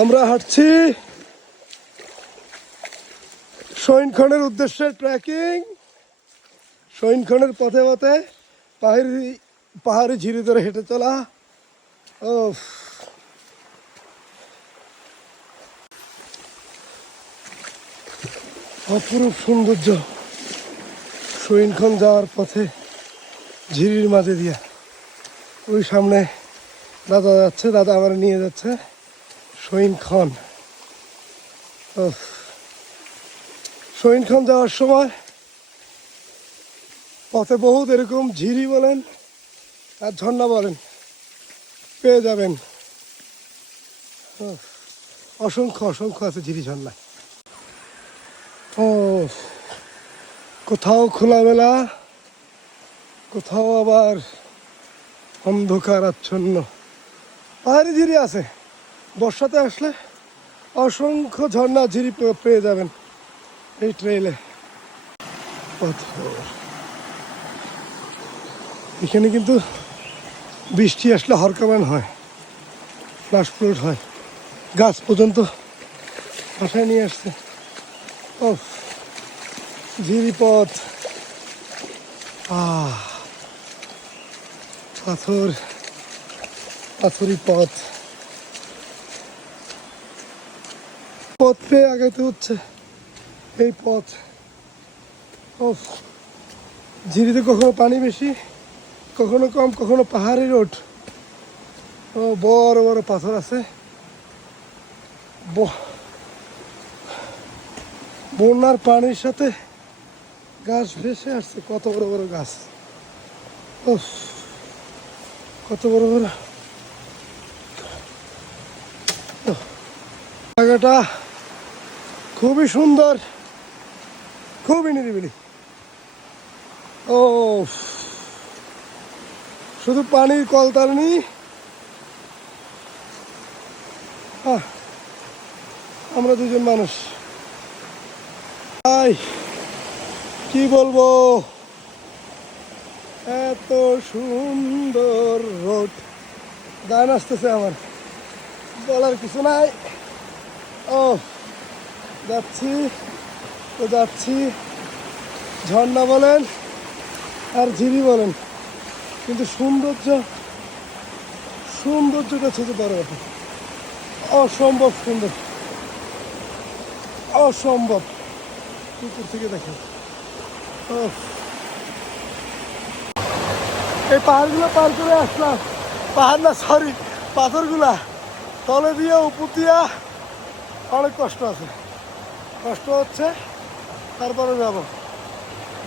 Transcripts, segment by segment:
আমরা হাঁটছি সৈনখনের উদ্দেশ্যে ট্রেকিং। সৈনখনের পথে পথে পাহাড়ি পাহাড়ি ঝিরি ধরে হেঁটে চলা। ও অপরূপ সৌন্দর্য সৈনখন যাওয়ার পথে ঝিরির মাঝে দিয়া। ওই সামনে দাদা যাচ্ছে, দাদা আমার নিয়ে যাচ্ছে। শহীন খান। শহীন খান যাওয়ার সময় পথে বহুত এরকম ঝিরি বলেন আর ঝর্ণা বলেন, পেয়ে যাবেন। অসংখ্য অসংখ্য আছে ঝিরি ঝর্ণা। ও কোথাও খোলামেলা, কোথাও আবার অন্ধকার আচ্ছন্ন পাহাড়ি ঝিরি আছে। বর্ষাতে আসলে অসংখ্য ঝর্ণা, ঝিরি পেয়ে যাবেন এই ট্রেইলে পাথর। এখানে কিন্তু বৃষ্টি আসলে হরকামান হয় ফ্লাশ ফ্লোট হয়। গাছ পর্যন্ত বাসায় নিয়ে আসছে। ও ঝিরি পথ। আহ, পাথর। পাথরি পথ। পথ পেয়ে আগাইতে হচ্ছে। এই পথ। ও ঝিরিতে কখনো পানি বেশি কখনো কম কখনো পাহাড়ি রোড। ও বড় বড় পাথর আছে। বন্যার পানির সাথে গাছ ভেসে আসছে। কত বড় বড় গাছ। উফ, কত বড় বড়। জায়গাটা খুবই সুন্দর, খুবই নিরিবিলি। ও শুধু পানির কলতারনি আমরা দুজন মানুষ। তাই কি বলব? এত সুন্দর রোড। গান আসতেছে আমার। বলার কিছু নাই। ও যাচ্ছি, তো যাচ্ছি। ঝর্ণা বলেন আর ঝিরি বলেন, কিন্তু সৌন্দর্য, সৌন্দর্যটা যে বড় কথা। অসম্ভব সুন্দর। অসম্ভব। উপর থেকে দেখেন। এই পাহাড়গুলো পার করে আসলাম। পাহাড় না সরি পাথরগুলা। তলে দিয়ে, উপর দিয়া। অনেক কষ্ট আছে। কষ্ট হচ্ছে তারপরে যাব।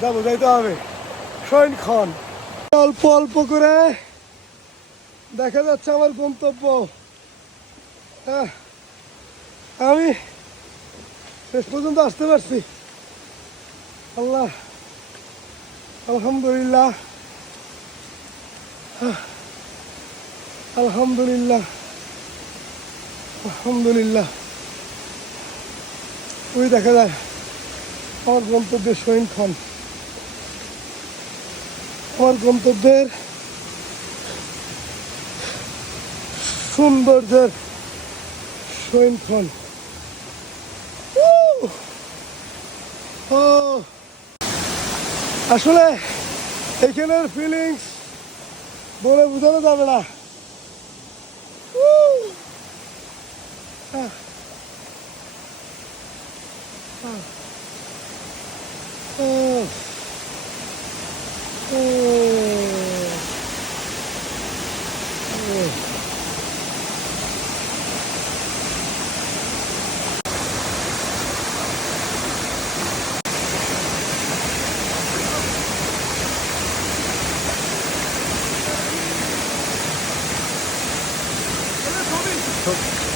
যাব যাইতে হবে। সৈন খন অল্প অল্প করে দেখা যাচ্ছে আমার গন্তব্য। হ্যাঁ, আমি শেষ পর্যন্ত আসতে পারছি। আল্লাহ আলহামদুলিল্লাহ। আলহামদুলিল্লাহ। আলহামদুলিল্লাহ। ওই দেখা যায়, আমার গন্তব্যের সৈন খান। আমার গন্তব্যের সৌন্দর্যের সৈন খান। আসলে এখানের ফিলিংস বলে বোঝানো যাবে না। উহ! আহ! আহ! আহ! আহ! আহ!